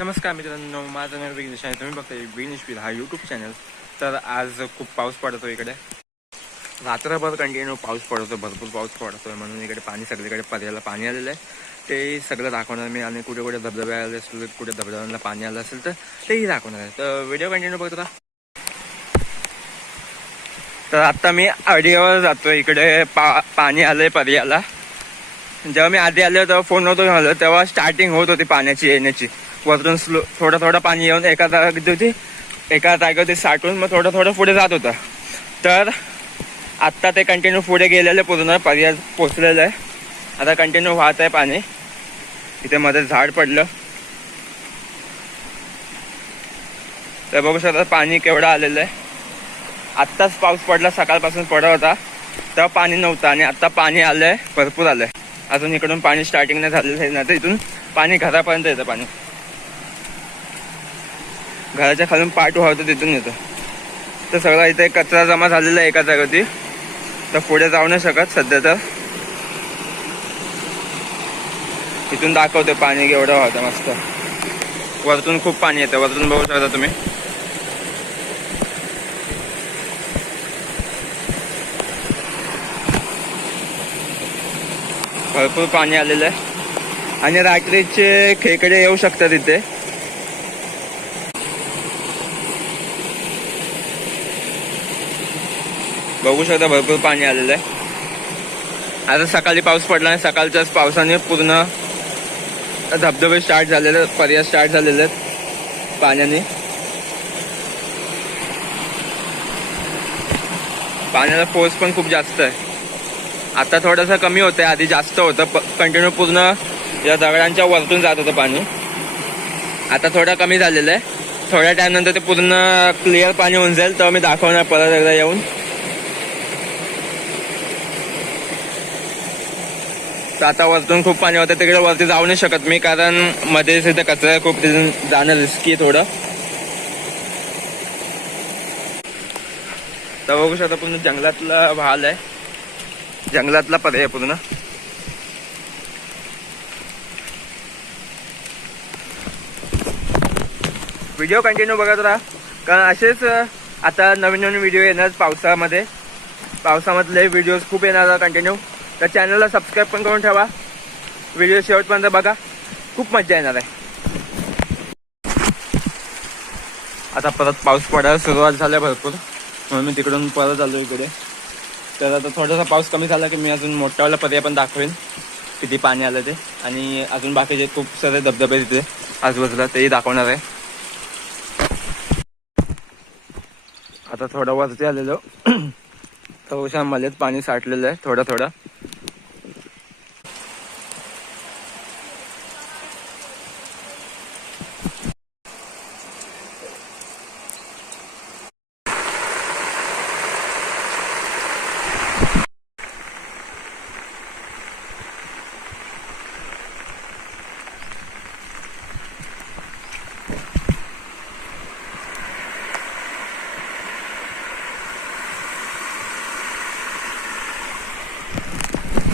नमस्कार मित्रांनो माझं नाव विघ्नेश आहे. तुम्ही बघताय विघ्नेश विल हा यूट्यूब चॅनल तर आज खूप पाऊस पडतो इकडे. रात्रभर कंटिन्यू पाऊस पडतो भरपूर पाऊस पडतोय. म्हणून इकडे पाणी सगळीकडे पर्याला पाणी आलेलं आहे. ते सगळं दाखवणार मी आणि कुठे कुठे धबधबे आले असतील कुठे धबधब्यांना पाणी आलं असेल तर तेही दाखवणार आहे. तर व्हिडिओ कंटिन्यू बघतो तर आत्ता मी अडियावर जातो इकडे पा पाणी आलं आहे पर्याला जेव्हा मी आधी आलो तेव्हा फोन नव्हतो झालं तेव्हा स्टार्टिंग होत होती पाण्याची येण्याची. वरून स्लो थोडं थोडं पाणी येऊन एका जागेवरती होती. एका जागेवरती साठून मग थोडं थोडं पुढे जात होतं. तर आत्ता ते कंटिन्यू पुढे गेलेले पूर्ण पर्याय पोचलेलं आहे. आता कंटिन्यू वाहत आहे पाणी. इथे मध्ये झाड पडलं. तर बघू शकता पाणी केवढं आलेलं आहे. आत्ताच पाऊस पडला सकाळपासून पडत होता. तेव्हा पाणी नव्हतं आणि आत्ता पाणी आलंय भरपूर आलंय. अजून इकडून पाणी स्टार्टिंग नाही झालेलं आहे. ना तर इथून पाणी घरापर्यंत येतं पाणी. घराच्या खालून पाठ व्हावतो तिथून येतो. तर सगळा इथे कचरा जमा झालेला आहे एका जागेवरती. तर पुढे जाऊ नाही शकत सध्या तर. इथून दाखवते पाणी एवढं वाहतं मस्त. वरतून खूप पाणी येतं वरतून बघू शकता तुम्ही. भरपूर पाणी आलेलं आहे. आणि रात्रीचे खेकडे येऊ शकतात इथे. बघू शकता भरपूर पाणी आलेलं आहे. आता सकाळी पाऊस पडला आणि सकाळच्याच पावसाने पूर्ण धबधबे स्टार्ट झालेले पर्याय स्टार्ट झालेले आहेत पाण्याने. पाण्याचा फोर्स पण खूप जास्त आहे. आता थोडंसं कमी होतंय आधी जास्त होतं कंटिन्यू पूर्ण या दगडांच्या वरतून जात होतं पाणी. आता थोडं कमी झालेलं आहे. थोड्या टाइम नंतर ते पूर्ण क्लिअर पाणी होऊन जाईल तेव्हा मी दाखवणार परत एकदा येऊन. आता वरतून खूप पाणी होतं तिकडे वरती जाऊ नाही शकत मी कारण मध्ये इथे कचरा खूप तिथून जाणं रिस्की थोडं. तर बघू शकता पूर्ण जंगलातला भाल आहे. जंगलातला पर्याय पूर्ण. व्हिडिओ कंटिन्यू बघत राहा कारण असेच आता नवीन नवीन व्हिडिओ येणार पावसामध्ये. पावसामधले व्हिडिओज खूप येणार कंटिन्यू तर चॅनलला सबस्क्राईब पण करून ठेवा. व्हिडिओ शेवटपर्यंत बघा. खूप मजा येणार आहे. आता परत पाऊस पडायला सुरुवात झाल्या भरपूर. म्हणून मी तिकडून परत आलो इकडे. तर आता थोडासा पाऊस कमी झाला की मी अजून मोठावाला पर्याय पण दाखवेन. किती पाणी आलं ते. आणि अजून बाकीचे खूप सारे धबधबे तिथे आजूबाजूला तेही दाखवणार आहे. आता थोडं वरती आलेलो. थोडशा मध्येच पाणी साठलेलं आहे. थोडं थोडं.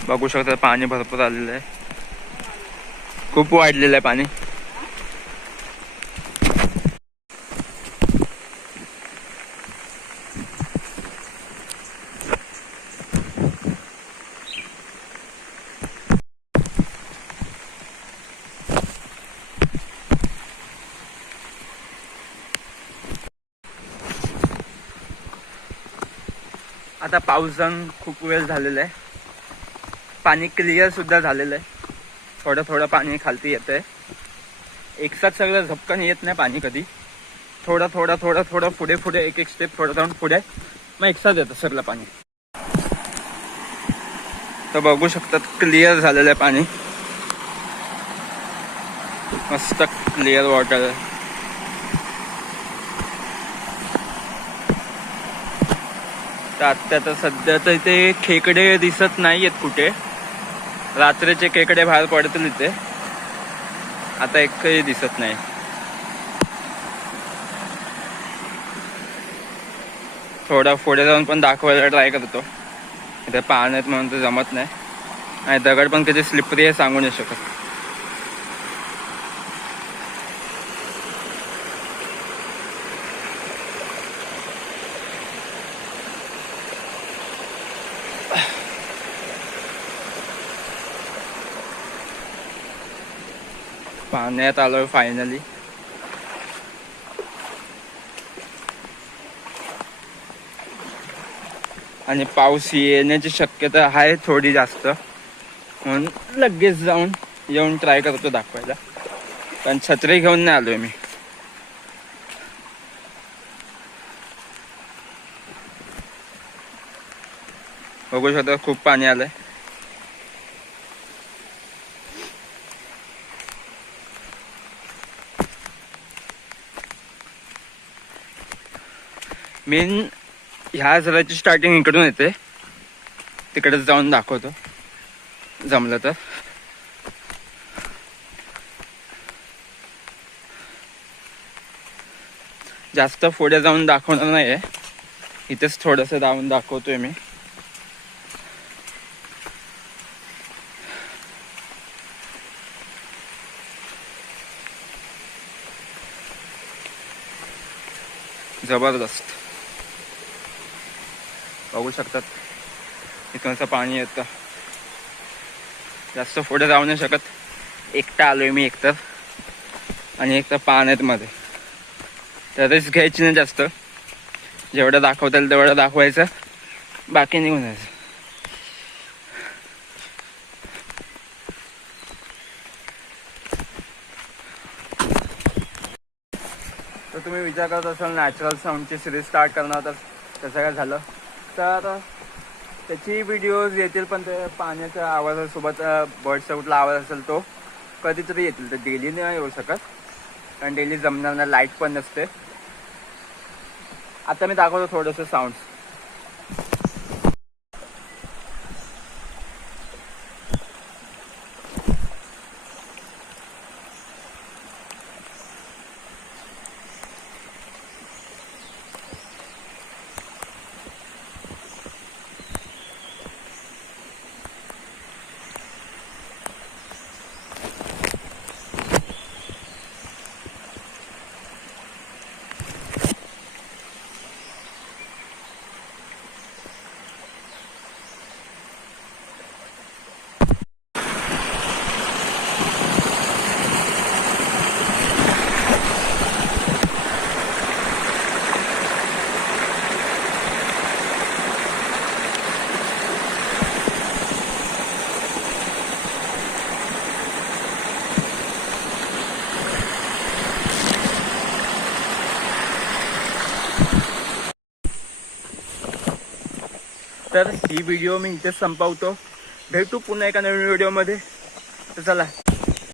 बघू शकता पाणी भरपूर आलेलं आहे. खूप वाढलेलं आहे पाणी. आता पाऊस जाऊन खूप वेळ झालेला आहे. पाणी क्लिअर सुद्धा झालेलं आहे. थोडं थोडं पाणी खालती येतंय. एकसाथ सगळं झपकन येत नाही पाणी कधी. थोडं थोडं थोडं थोडं पुढे पुढे एक एक स्टेप थोडं जाऊन पुढे. मग एकसाथ येतं सगळं पाणी. तर बघू शकतात क्लिअर झालेलं आहे पाणी. मस्त क्लिअर वॉटर तर आत्ता तर सध्या तर इथे खेकडे दिसत नाही आहेत कुठे. रात्रीचे केकडे बाहेर पडतील इथे आता एकही दिसत नाही. थोडा पुढे जाऊन पण दाखवायला ट्राय करतो इथे पाहण्यात म्हणून ते जमत नाही. आणि दगड पण किती स्लिपरी आहे सांगू नाही शकत. पाण्यात आलोय फायनली आणि पाऊस येण्याची शक्यता आहे थोडी जास्त. म्हणून लगेच जाऊन येऊन ट्राय करतो दाखवायला. पण छत्री घेऊन नाही आलोय मी. बघू शकता खूप पाणी आलंय. मेन ह्या झराची स्टार्टिंग इकडून येते. तिकडे जाऊन दाखवतो. जमलं तर. जास्त पुढे जाऊन दाखवणार नाहीये. इथेच थोडंसं जाऊन दाखवतोय मी. जबरदस्त. बघू शकतात. इथून असं पाणी येतं. जास्त पुढे जाऊ नाही शकत. एकटा आलोय मी एकतर. आणि एक तर पाण्यात मध्ये. तर रिस्क घ्यायची नाही जास्त. जेवढं दाखवता येईल तेवढं दाखवायचं. बाकी निघून जायचं. तर तुम्ही विचार करत असाल नॅचरल साऊंडची सिरीज स्टार्ट करणार तर कसं काय झालं? तर त्याची व्हिडिओज येतील पण ते पाण्याच्या आवाजासोबत बर्डचा कुठला आवाज असेल तो कधीतरी येतील. तर डेली नाही येऊ शकत. कारण डेली जमणार लाइट पण नसते. आता मी दाखवतो थोडंसं साऊंड तर ही व्हिडिओ मी इथेच संपवतो. भेटू पुन्हा एका नवीन व्हिडिओमध्ये तर चला.